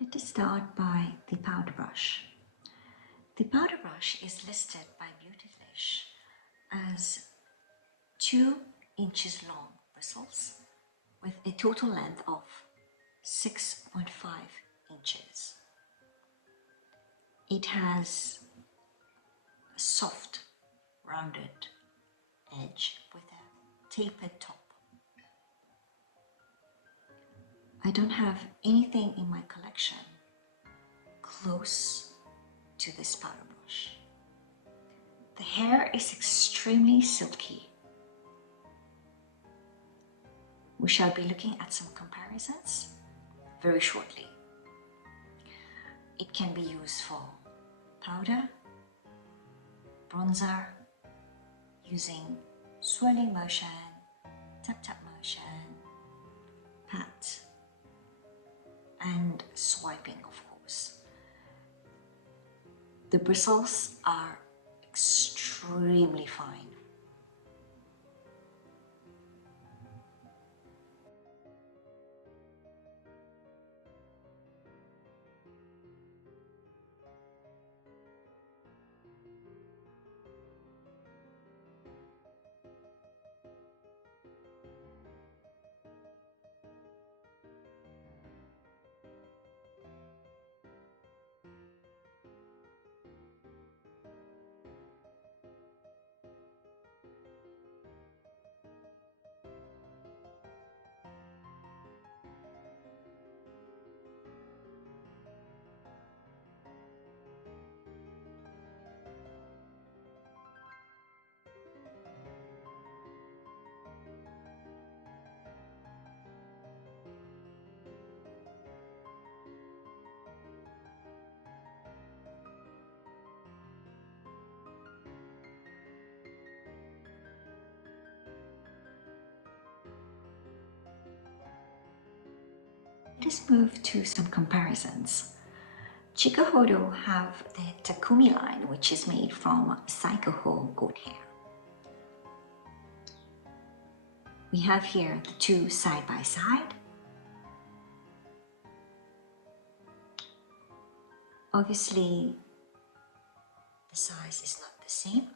Let us start by the powder brush. The powder brush is listed by Beautylish as 2 inches long bristles with a total length of 6.5 inches. It has a soft, rounded edge with a tapered top. I don't have anything in my collection close to this powder brush. The hair is extremely silky. We shall be looking at some comparisons very shortly. It can be used for powder, bronzer, using swirling motion, tap motion, pat, and swiping, of course. The bristles are extremely fine. Let us move to some comparisons. Chikuhodo have the Takumi line, which is made from saikoho goat hair. We have here the two side by side. Obviously, the size is not the same.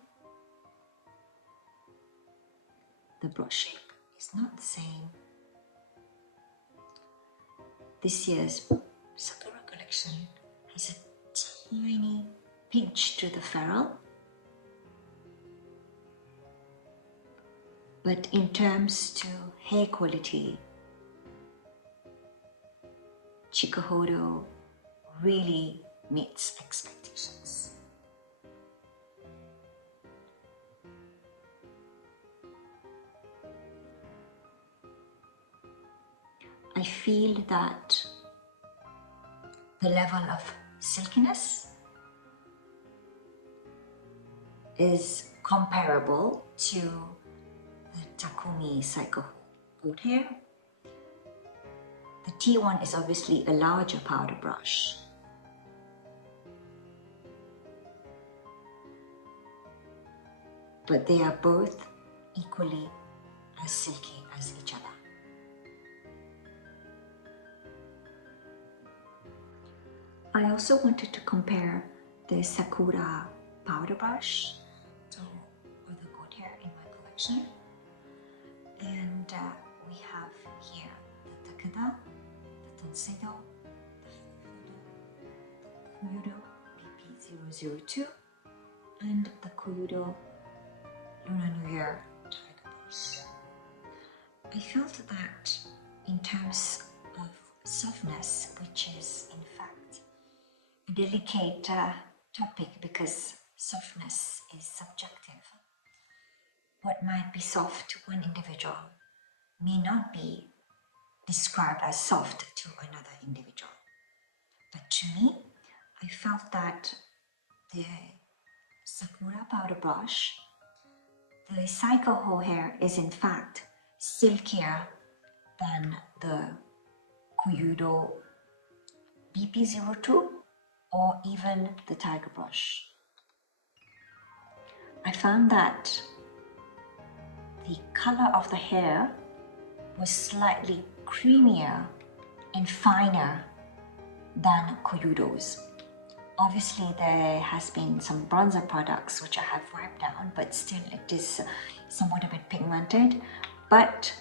The brush shape is not the same. This year's Sakura collection has a tiny pinch to the ferrule. But in terms to hair quality, Chikuhodo really meets expectations. I feel that the level of silkiness is comparable to the Takumi saikoho goat hair. The T1 is obviously a larger powder brush. But they are both equally as silky as each other. I also wanted to compare the Sakura powder brush to other goat hair in my collection. And we have here the Takeda, the Tonseido, the Koyudo BP002, and the Koyudo Lunar New Year tiger brush. I felt that in terms of softness, which is in fact a delicate topic because softness is subjective. What might be soft to one individual may not be described as soft to another individual. But to me, I felt that the Sakura powder brush, the saikoho hair is in fact silkier than the Koyudo BP02 or even the tiger brush. I found that the color of the hair was slightly creamier and finer than Kyuhodo's. Obviously, there has been some bronzer products which I have wiped down, but still it is somewhat a bit pigmented. But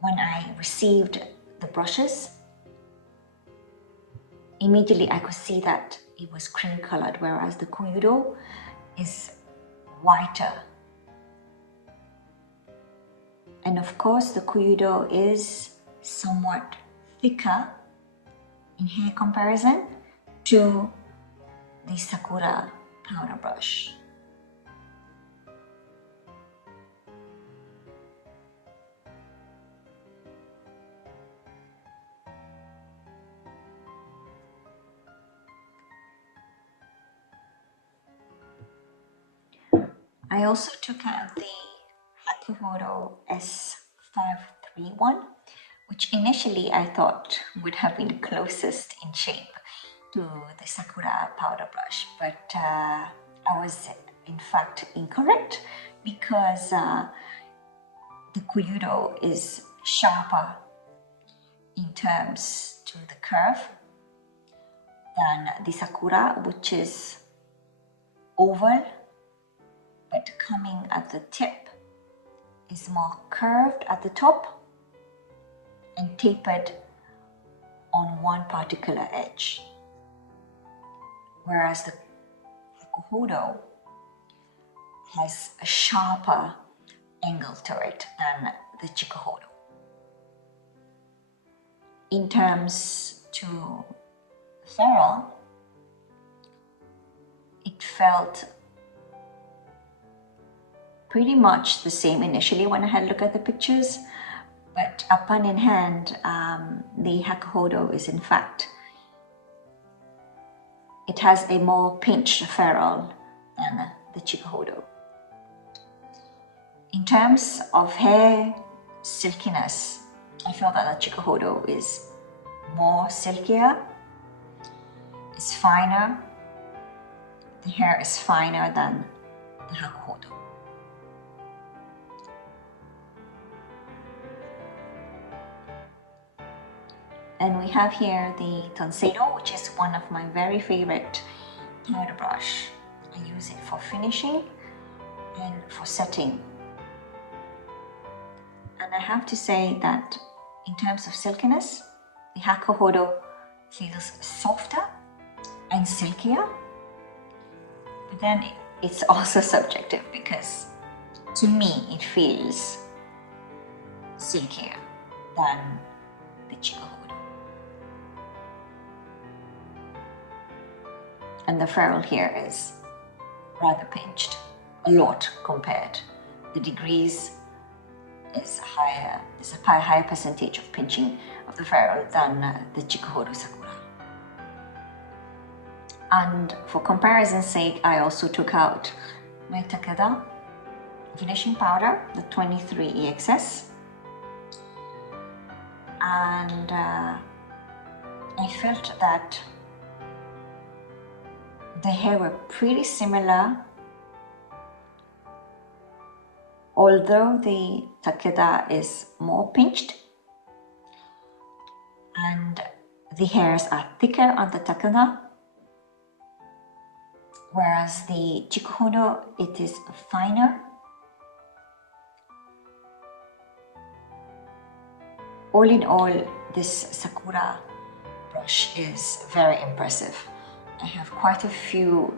when I received the brushes, immediately I could see that it was cream colored, whereas the Kyuhodo is whiter. And of course, the Kyuhodo is somewhat thicker in hair comparison to the Sakura powder brush. I also took out the Chikuhodo S531, which initially I thought would have been closest in shape to the Sakura powder brush, but I was in fact incorrect because the Kyuhodo is sharper in terms to the curve than the Sakura, which is oval, but coming at the tip is more curved at the top and tapered on one particular edge. Whereas the Chikuhodo has a sharper angle to it than the Chikuhodo. In terms to ferrule, it felt pretty much the same initially when I had a look at the pictures, but upon in hand, the Chikuhodo is in fact, it has a more pinched ferrule than the Chikuhodo. In terms of hair silkiness, I feel that the Chikuhodo is more silkier, it's finer, the hair is finer than the Chikuhodo. And we have here the Tonseido, which is one of my very favorite powder brush. I use it for finishing and for setting. And I have to say that in terms of silkiness, the Chikuhodo feels softer and silkier. But then it's also subjective because to me it feels silkier than the Chikuhodo. And the ferrule here is rather pinched, a lot compared. The degrees is higher, there's a higher percentage of pinching of the ferrule than the Chikuhodo Sakura. And for comparison's sake, I also took out my Takeda finishing powder, the 23 EXS. And I felt that the hair were pretty similar, although the Takeda is more pinched and the hairs are thicker on the Takeda, whereas the Chikuhodo, it is finer. All in all, this Sakura brush is very impressive. I have quite a few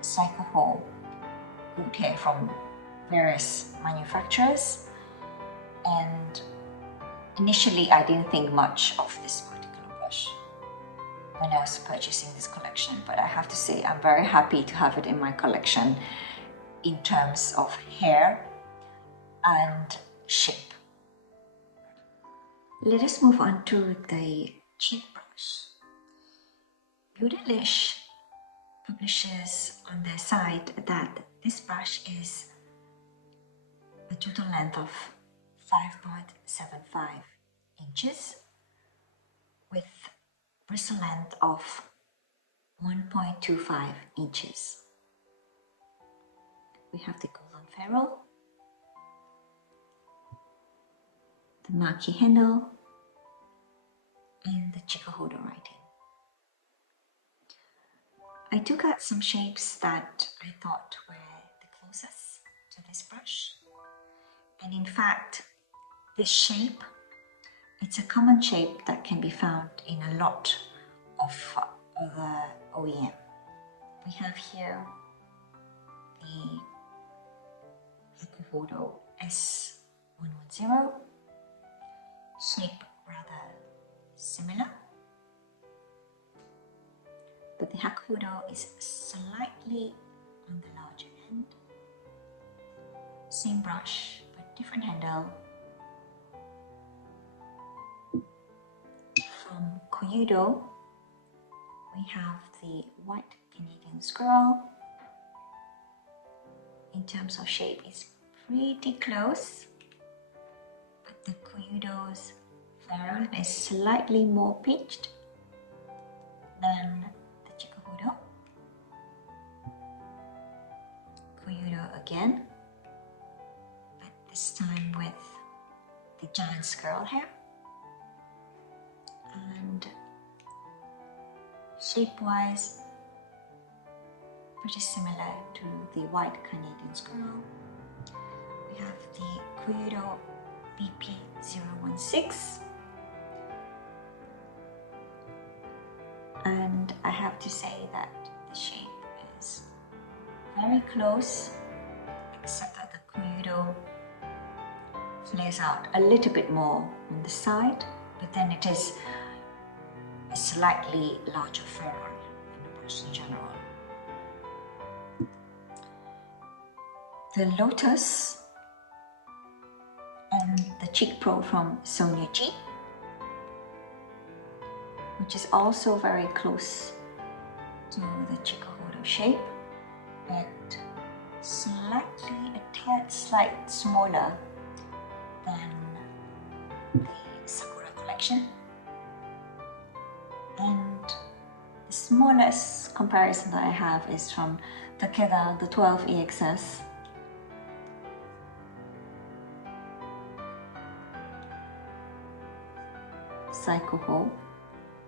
saikoho good hair from various manufacturers, and initially I didn't think much of this particular brush when I was purchasing this collection, but I have to say I'm very happy to have it in my collection in terms of hair and shape. Let us move on to the cheek brush. Beautylish publishes on their site that this brush is a total length of 5.75 inches with bristle length of 1.25 inches. We have the golden ferrule, the maki handle, in the Chikuhodo writing. I took out some shapes that I thought were the closest to this brush. And in fact, this shape, it's a common shape that can be found in a lot of other OEM. We have here the Chikuhodo S110, shape rather similar, but the Chikuhodo is slightly on the larger end. Same brush, but different handle. From Chikuhodo, we have the white Canadian squirrel. In terms of shape, it's pretty close, but the Chikuhodo's floral is slightly more pitched than the Chikuhodo. Chikuhodo again, but this time with the giant squirrel hair. And shape-wise, pretty similar to the white Canadian squirrel. We have the Chikuhodo BP016, and I have to say that the shape is very close, except that the Chikuhodo flares out a little bit more on the side, but then it is a slightly larger floral than the brush in general. The Lotus and the Cheek Pro from Sonia G, which is also very close to the Chikuhodo shape, but slightly a tad slight smaller than the Sakura collection. And the smallest comparison that I have is from Takeda, the 12 EXS. Saikoho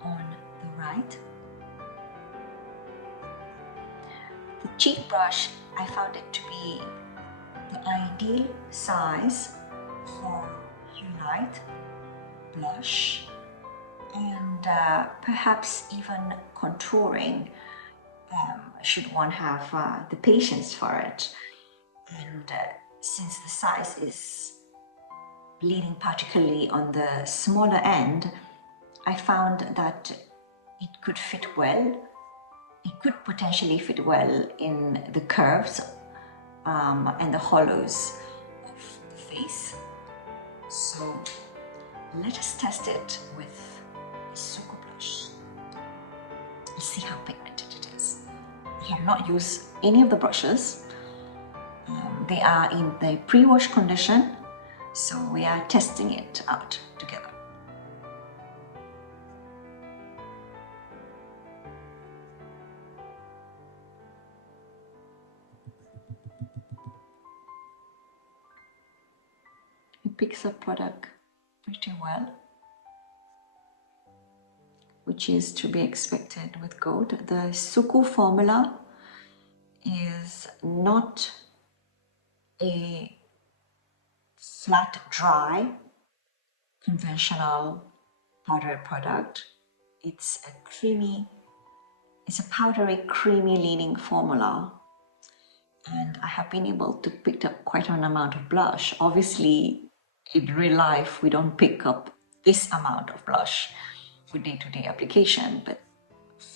on the right. The cheek brush, I found it to be the ideal size for highlight, blush, and perhaps even contouring, should one have the patience for it. And since the size is bleeding particularly on the smaller end, I found that it could fit well. It could potentially fit well in the curves and the hollows of the face. So let us test it with a Sakura blush. Let's see how pigmented it is. I have not used any of the brushes. They are in the pre-wash condition, so we are testing it out together. It picks up product pretty well, which is to be expected with gold. The Suku formula is not a flat, dry, conventional powdered product. It's a powdery, creamy leaning formula. And I have been able to pick up quite an amount of blush. Obviously, in real life, we don't pick up this amount of blush for day-to-day application, but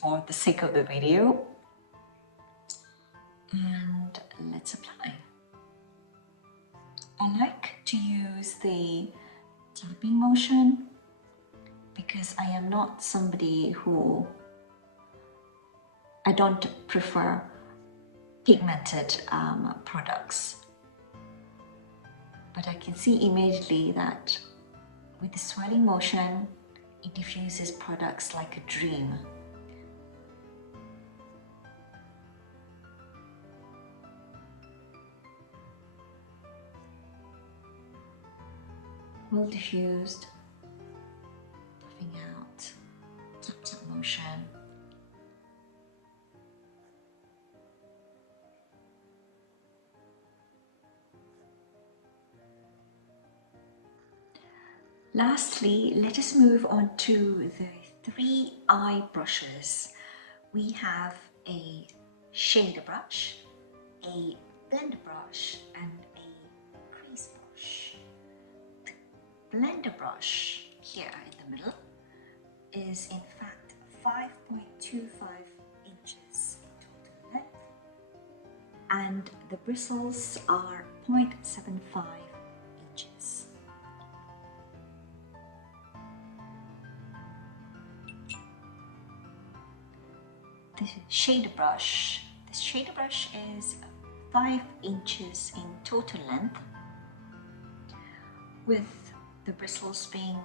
for the sake of the video, and let's apply. I like to use the tapping motion because I am not somebody who, I don't prefer pigmented products, but I can see immediately that with the swirling motion, it diffuses products like a dream. Well diffused, puffing out. version. Lastly, let us move on to the 3 eye brushes. We have a shader brush, a blender brush, and a crease brush. The blender brush here in the middle is in fact 5.25 inches in total length, and the bristles are 0.75 inches. The shader brush. This shader brush is 5 inches in total length, with the bristles being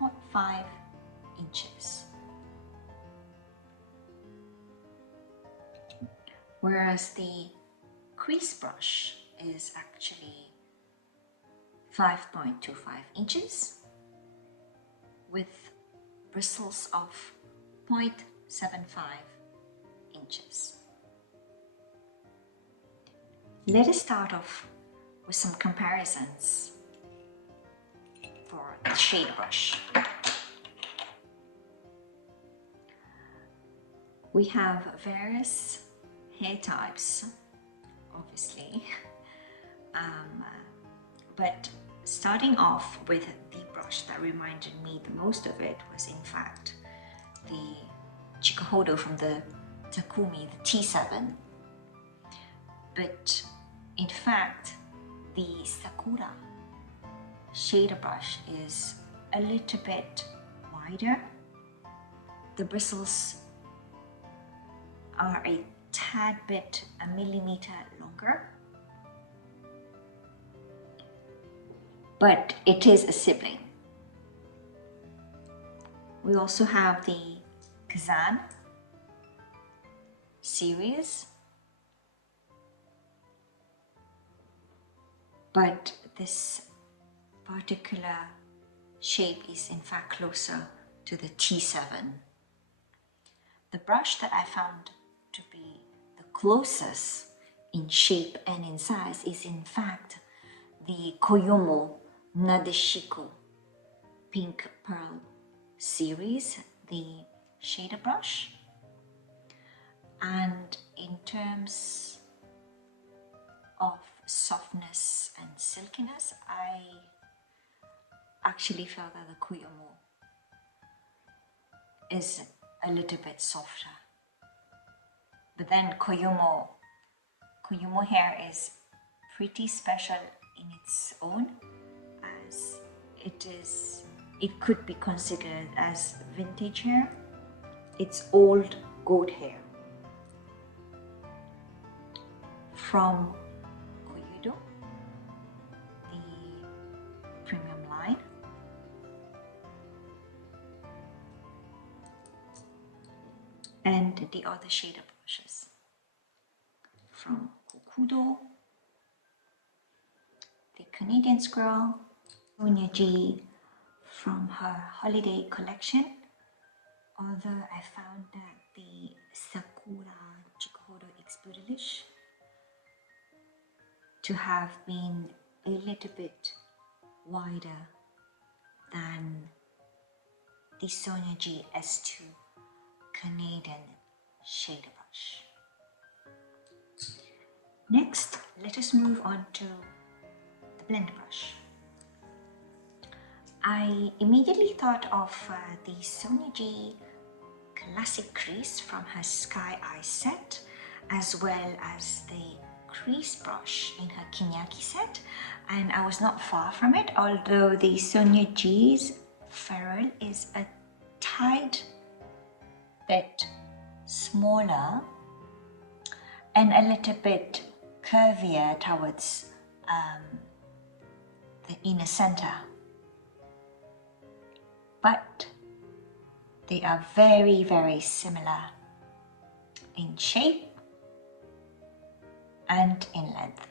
0.5 inches. Whereas the crease brush is actually 5.25 inches with bristles of 0.75 inches. Let us start off with some comparisons for the shader brush. We have various hair types, obviously, but starting off with the brush that reminded me the most of it was in fact the Chikuhodo from the Takumi, the T7. But in fact, the Sakura shader brush is a little bit wider. The bristles are a tad bit, a millimeter longer, but it is a sibling. We also have the Kazan series, but this particular shape is in fact closer to the T7. The brush that I found to be the closest in shape and in size is in fact the Koyomo Nadeshiku Pink Pearl series, the shader brush. And in terms of softness and silkiness, I actually felt that the Koyomo is a little bit softer. But then Koyomo hair is pretty special in its own, as it could be considered as vintage hair. It's old goat hair from Koyudo, the premium line. And the other shader brushes from Kokudo, the Canadian Squirrel, Sonia G from her holiday collection, although I found that the Sakura Chikuhodo X Beautylish to have been a little bit wider than the Sonia G S2 Canadian shader brush. Next, let us move on to the blender brush. I immediately thought of the Sonia G Classic Crease from her Sky Eye set, as well as the Crease Brush in her Kinyaki set, and I was not far from it, although the Sonia G's ferrule is a tad bit smaller and a little bit curvier towards the inner center, but they are very, very similar in shape and in length.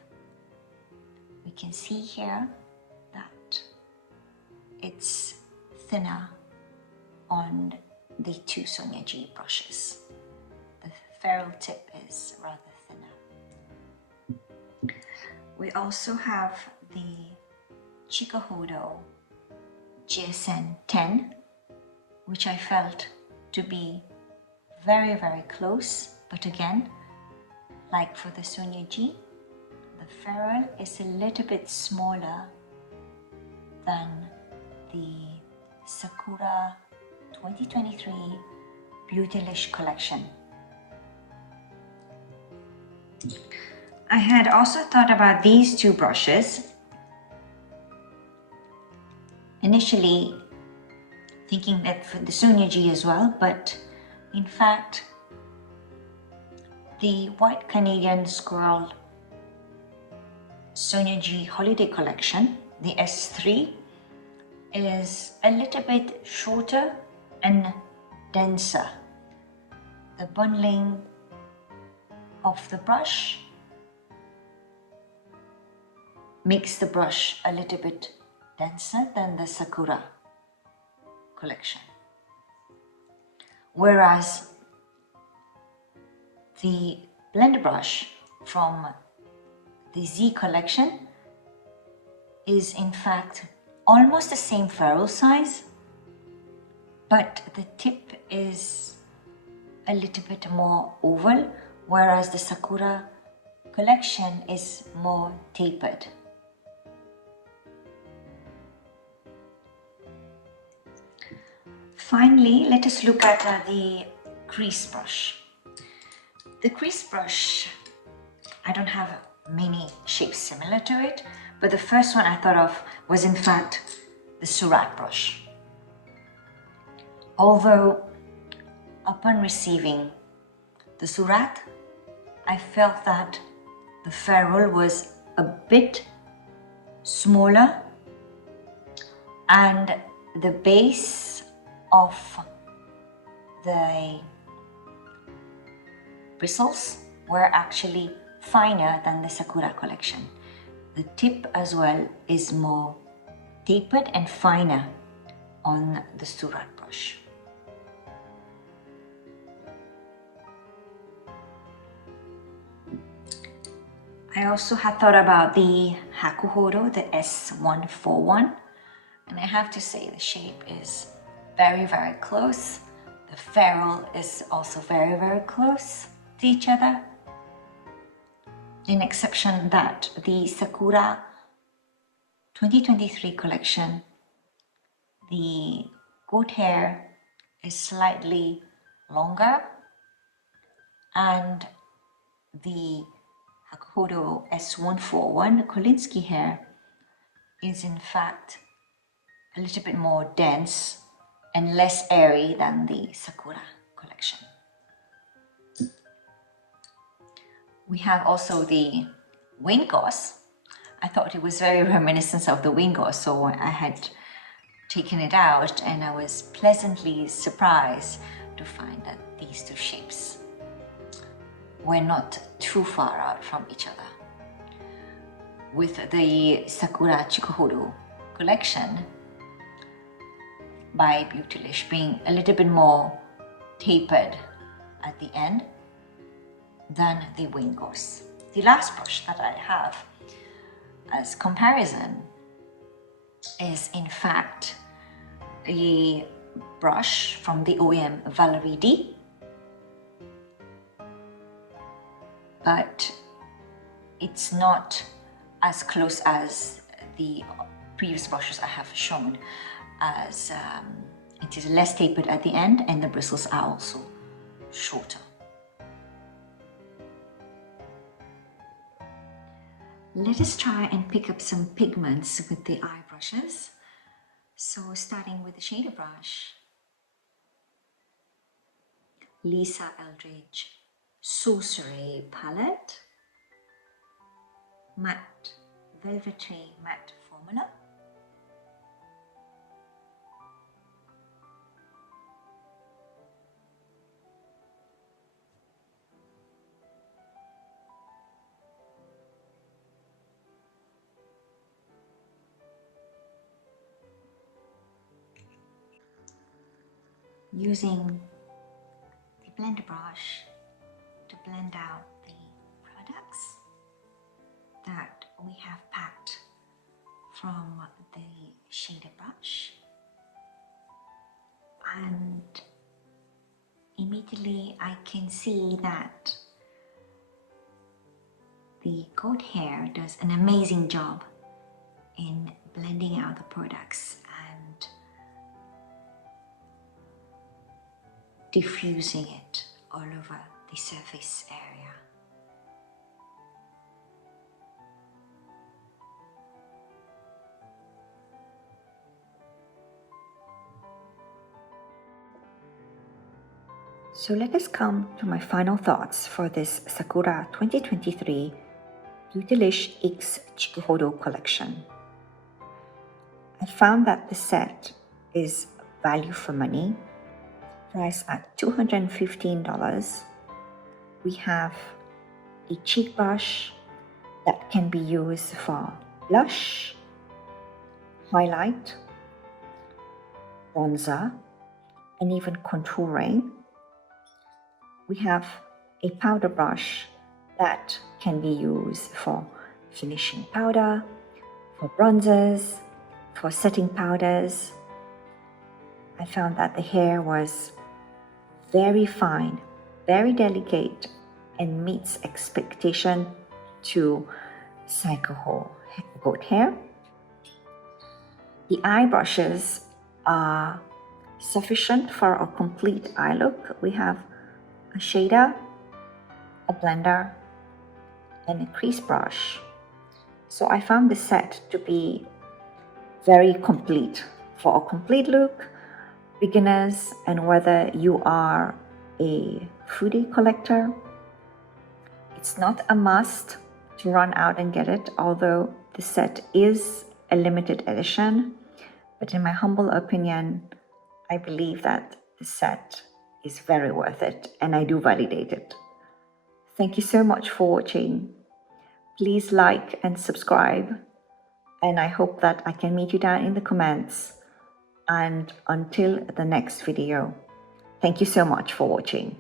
We can see here that it's thinner on the two Sonia G brushes. The ferrule tip is rather thinner. We also have the Chikuhodo GSN 10, which I felt to be very, very close, but again, like for the Sonia G, the ferrule is a little bit smaller than the Sakura 2023 Beautylish collection. I had also thought about these two brushes, initially thinking that for the Sonia G as well, but in fact the White Canadian Squirrel Sonia G Holiday Collection, the S3, is a little bit shorter and denser. The bundling of the brush makes the brush a little bit denser than the Sakura collection. Whereas the blend brush from the Z collection is in fact almost the same ferrule size, but the tip is a little bit more oval, whereas the Sakura collection is more tapered. Finally, let us look at the crease brush. The crease brush, I don't have many shapes similar to it, but the first one I thought of was in fact the Surat brush. Although upon receiving the Surat, I felt that the ferrule was a bit smaller and the base of the bristles were actually finer than the Sakura collection. The tip as well is more tapered and finer on the Surat brush. I also had thought about the Chikuhodo, the S141, and I have to say the shape is very, very close. The ferrule is also very, very close to each other. In exception that the Sakura 2023 collection, the goat hair is slightly longer and the Chikuhodo S141 Kolinsky hair is in fact a little bit more dense and less airy than the Sakura collection. We have also the wind gauze. I thought it was very reminiscent of the wind gauze, so I had taken it out and I was pleasantly surprised to find that these two shapes were not too far out from each other. With the Sakura Chikuhodo collection by Beautylish being a little bit more tapered at the end than the wind gauze. The last brush that I have as comparison is in fact a brush from the OEM Valerie D, but it's not as close as the previous brushes I have shown, as it is less tapered at the end and the bristles are also shorter. Let us try and pick up some pigments with the eye brushes. So starting with the shader brush, Lisa Eldridge Sorcery Palette, Matte Velvetry Matte Formula, using the blender brush to blend out the products that we have packed from the shader brush, and immediately I can see that the goat hair does an amazing job in blending out the products and diffusing it all over the surface area. So let us come to my final thoughts for this Sakura 2023 Beautylish X Chikuhodo collection. I found that the set is value for money, priced at $215. We have a cheek brush that can be used for blush, highlight, bronzer, and even contouring. We have a powder brush that can be used for finishing powder, for bronzers, for setting powders. I found that the hair was very fine, very delicate, and meets expectation to saikoho goat hair. The eye brushes are sufficient for a complete eye look. We have a shader, a blender, and a crease brush. So I found this set to be very complete for a complete look, beginners, and whether you are a foodie collector. It's not a must to run out and get it, although the set is a limited edition. But in my humble opinion, I believe that the set is very worth it, and I do validate it. Thank you so much for watching. Please like and subscribe, and I hope that I can meet you down in the comments. And until the next video, thank you so much for watching.